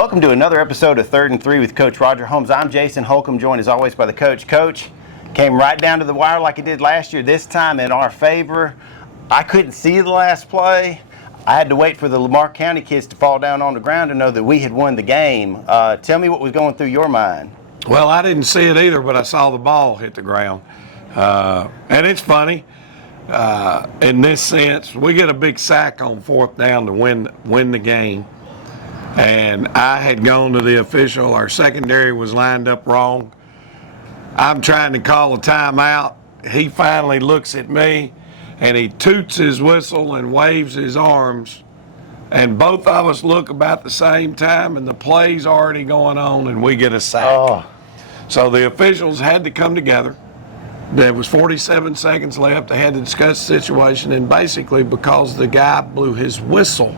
Welcome to another episode of 3rd and 3 with Coach Roger Holmes. I'm Jason Holcomb, joined as always by the coach. Coach, came right down to the wire like he did last year, this time in our favor. I couldn't see the last play. I had to wait for the Lamar County kids to fall down on the ground to know that we had won the game. Tell me what was going through your mind. Well, I didn't see it either, but I saw the ball hit the ground. And it's funny, in this sense, we get a big sack on 4th down to win the game. And I had gone to the official. Our secondary was lined up wrong. I'm trying to call a timeout. He finally looks at me, and he toots his whistle and waves his arms. And both of us look about the same time, and the play's already going on, and we get a sack. Oh. So the officials had to come together. There was 47 seconds left. They had to discuss the situation, and basically because the guy blew his whistle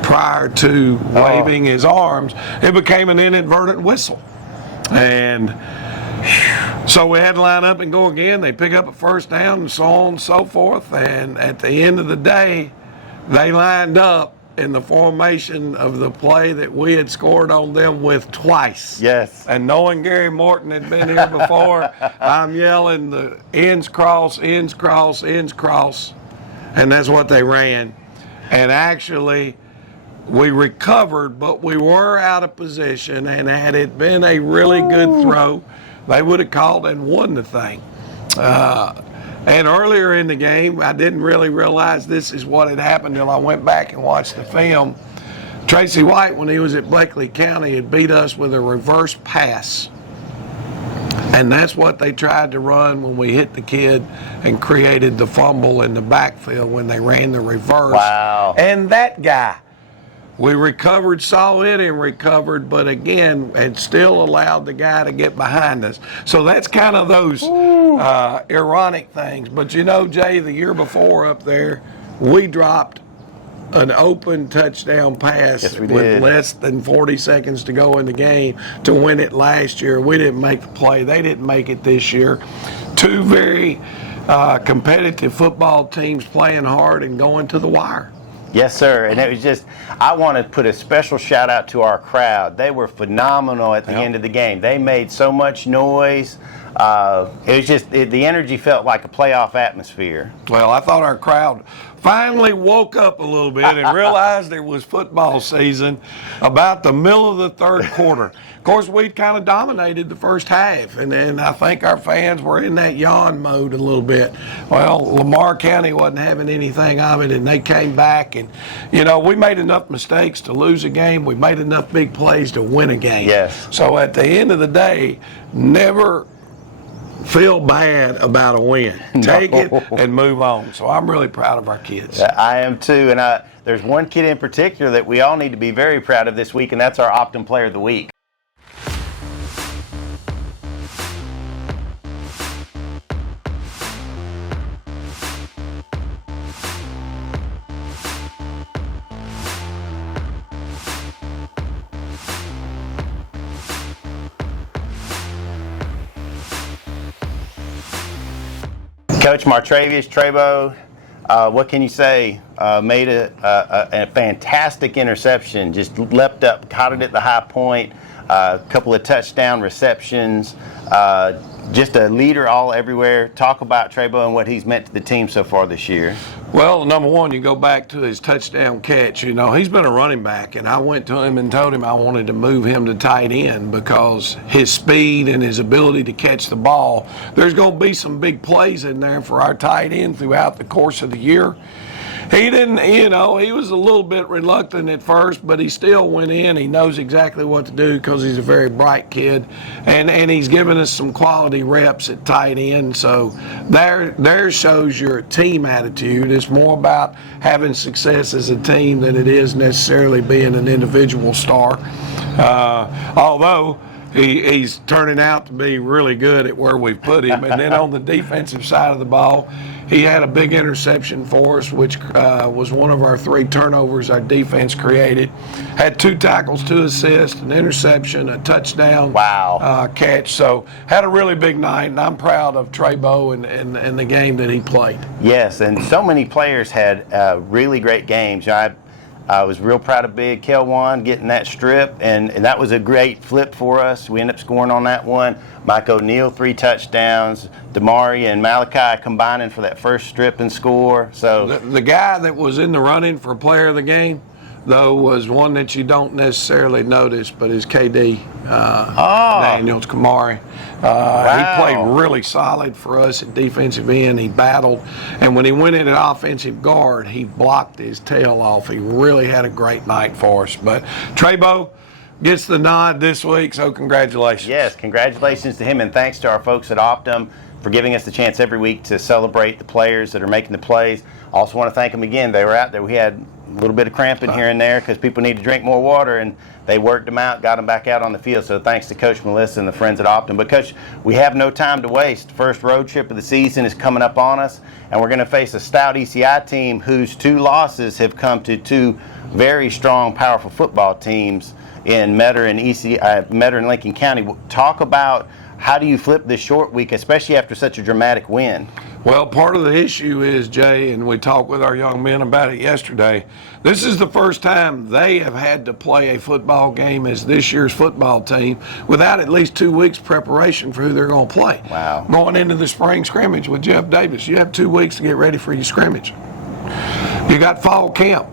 prior to waving his arms, it became an inadvertent whistle. And so we had to line up and go again. They pick up a 1st down and so on and so forth. And at the end of the day, they lined up in the formation of the play that we had scored on them with twice. Yes. And knowing Gary Morton had been here before, I'm yelling the ends cross, ends cross, ends cross. And that's what they ran. And actually, we recovered, but we were out of position, and had it been a really good throw, they would have called and won the thing. And earlier in the game, I didn't really realize this is what had happened until I went back and watched the film. Tracy White, when he was at Blakely County, had beat us with a reverse pass. And that's what they tried to run when we hit the kid and created the fumble in the backfield when they ran the reverse. Wow. And that guy, we recovered, saw it and recovered, but again, had still allowed the guy to get behind us. So that's kind of those ironic things. But you know, Jay, the year before up there, we dropped an open touchdown pass with less than 40 seconds to go in the game to win it last year. We didn't make the play. They didn't make it this year. Two very competitive football teams playing hard and going to the wire. Yes, sir. And it was just, I want to put a special shout out to our crowd. They were phenomenal at the end of the game. They made so much noise. It was just, the energy felt like a playoff atmosphere. Well, I thought our crowd finally woke up a little bit and realized it was football season about the middle of the 3rd quarter. Of course, we kind of dominated the first half, and then I think our fans were in that yawn mode a little bit. Well, Lamar County wasn't having anything of it, and they came back, and, you know, we made enough mistakes to lose a game. We made enough big plays to win a game. Yes. So at the end of the day, never feel bad about a win. Take it and move on. So I'm really proud of our kids. I am too, and there's one kid in particular that we all need to be very proud of this week, and that's our Optim Player of the Week. Coach Martravius what can you say? Made a fantastic interception, just leapt up, caught it at the high point, a couple of touchdown receptions, just a leader all everywhere. Talk about Trebo and what he's meant to the team so far this year. Well, number one, you go back to his touchdown catch. You know, he's been a running back, and I went to him and told him I wanted to move him to tight end because his speed and his ability to catch the ball, there's going to be some big plays in there for our tight end throughout the course of the year. He didn't, you know, he was a little bit reluctant at first, but he still went in. He knows exactly what to do because he's a very bright kid, and he's given us some quality reps at tight end. So there shows your team attitude. It's more about having success as a team than it is necessarily being an individual star. Although he's turning out to be really good at where we've put him. And then on the defensive side of the ball, he had a big interception for us, which was one of our 3 turnovers our defense created. Had 2 tackles, 2 assists, an interception, a touchdown catch. So had a really big night, and I'm proud of Trebo and the game that he played. Yes, and so many players had really great games. I was real proud of Big Kelwan getting that strip, and that was a great flip for us. We ended up scoring on that one. Mike O'Neal, 3 touchdowns. Damari and Malachi combining for that first strip and score. So the guy that was in the running for player of the game, though, was one that you don't necessarily notice, but is KD Daniels Kamari. He played really solid for us at defensive end. He battled, and when he went in at offensive guard, he blocked his tail off. He really had a great night for us. But Trebo gets the nod this week, so congratulations. Yes, congratulations to him, and thanks to our folks at Optim for giving us the chance every week to celebrate the players that are making the plays. Also want to thank them again. They were out there. We had a little bit of cramping here and there because people need to drink more water, and they worked them out, got them back out on the field. So thanks to Coach Melissa and the friends at Optim. But Coach, we have no time to waste. First road trip of the season is coming up on us, and we're going to face a stout ECI team whose 2 losses have come to 2 very strong, powerful football teams in Metter and Metter and Lincoln County. Talk about how do you flip this short week, especially after such a dramatic win? Well, part of the issue is, Jay, and we talked with our young men about it yesterday, this is the first time they have had to play a football game as this year's football team without at least 2 weeks preparation for who they're going to play. Wow. Going into the spring scrimmage with Jeff Davis, you have 2 weeks to get ready for your scrimmage. You got fall camp.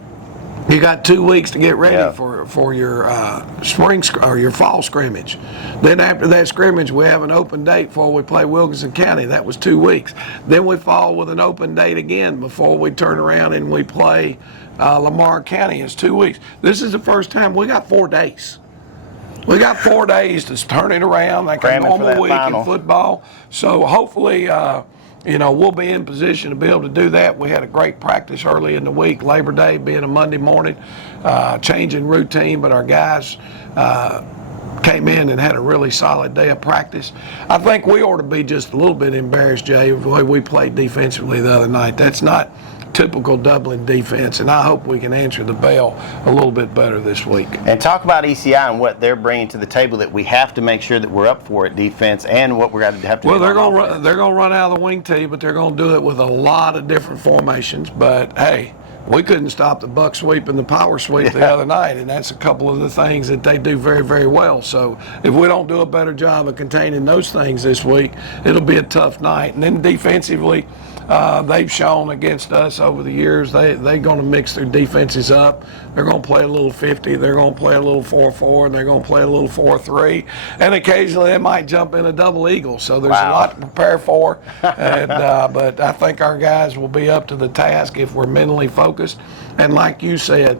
You got 2 weeks to get ready for your spring or your fall scrimmage. Then after that scrimmage, we have an open date before we play Wilkinson County. That was 2 weeks. Then we fall with an open date again before we turn around and we play Lamar County. It's 2 weeks. This is the first time we got 4 days. We got 4 days to turn it around like a normal week in football. So hopefully, we'll be in position to be able to do that. We had a great practice early in the week, Labor Day being a Monday morning, changing routine, but our guys came in and had a really solid day of practice. I think we ought to be just a little bit embarrassed, Jay, the way we played defensively the other night. That's not typical Dublin defense, and I hope we can answer the bell a little bit better this week. And talk about ECI and what they're bringing to the table that we have to make sure that we're up for at defense, and what we're going to have to do. Well, they're going to run out of the wing tee, but they're going to do it with a lot of different formations. But hey, we couldn't stop the buck sweep and the power sweep the other night, and that's a couple of the things that they do very, very well. So if we don't do a better job of containing those things this week, it'll be a tough night. And then defensively, they've shown against us over the years they're going to mix their defenses up. They're going to play a little 50, they're going to play a little 4-4, and they're going to play a little 4-3, and occasionally they might jump in a double eagle. So there's a lot to prepare for, and but I think our guys will be up to the task if we're mentally focused, and like you said,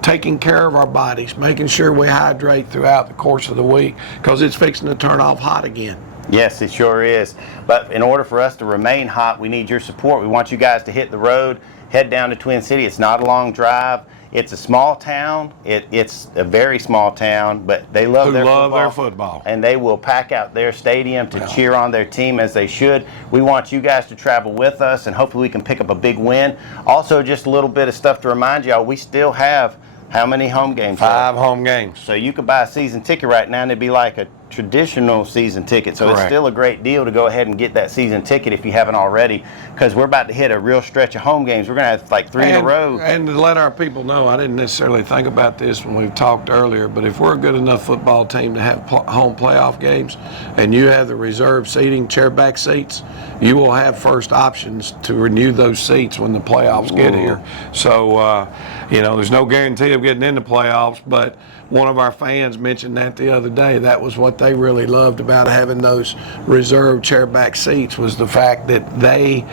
taking care of our bodies, making sure we hydrate throughout the course of the week, because it's fixing to turn off hot again. Yes, it sure is. But in order for us to remain hot, we need your support. We want you guys to hit the road, head down to Twin City. It's not a long drive. It's a small town. It's a very small town, but they love their football. And they will pack out their stadium to cheer on their team as they should. We want you guys to travel with us, and hopefully we can pick up a big win. Also, just a little bit of stuff to remind y'all, we still have how many home games? 5 home games. So you could buy a season ticket right now, and it'd be like a traditional season ticket. So It's still a great deal to go ahead and get that season ticket if you haven't already, because we're about to hit a real stretch of home games. We're going to have like 3 in a row. And to let our people know, I didn't necessarily think about this when we talked earlier, but if we're a good enough football team to have home playoff games and you have the reserve seating, chairback seats, you will have first options to renew those seats when the playoffs get here. So, there's no guarantee of getting into playoffs, but one of our fans mentioned that the other day. That was what they really loved about having those reserved chairback seats, was the fact that they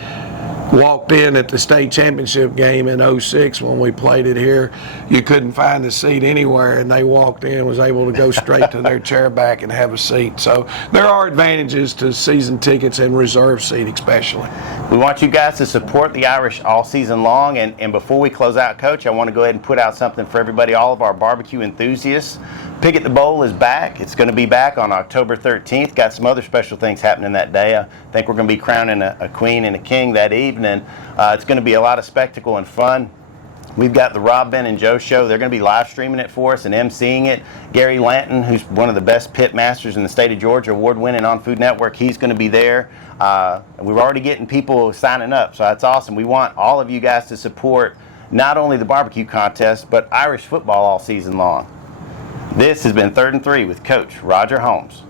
walked in at the state championship game in 06 when we played it here. You couldn't find a seat anywhere, and they walked in, was able to go straight to their chairback and have a seat. So there are advantages to season tickets and reserve seat especially. We want you guys to support the Irish all season long, and before we close out, Coach, I want to go ahead and put out something for everybody, all of our barbecue enthusiasts. Pig at the Bowl is back. It's going to be back on October 13th. Got some other special things happening that day. I think we're going to be crowning a queen and a king that evening. It's going to be a lot of spectacle and fun. We've got the Rob, Ben, and Joe show. They're going to be live streaming it for us and emceeing it. Gary Lanton, who's one of the best pit masters in the state of Georgia, award-winning on Food Network, he's going to be there. We're already getting people signing up, so that's awesome. We want all of you guys to support not only the barbecue contest, but Irish football all season long. This has been 3rd and 3 with Coach Roger Holmes.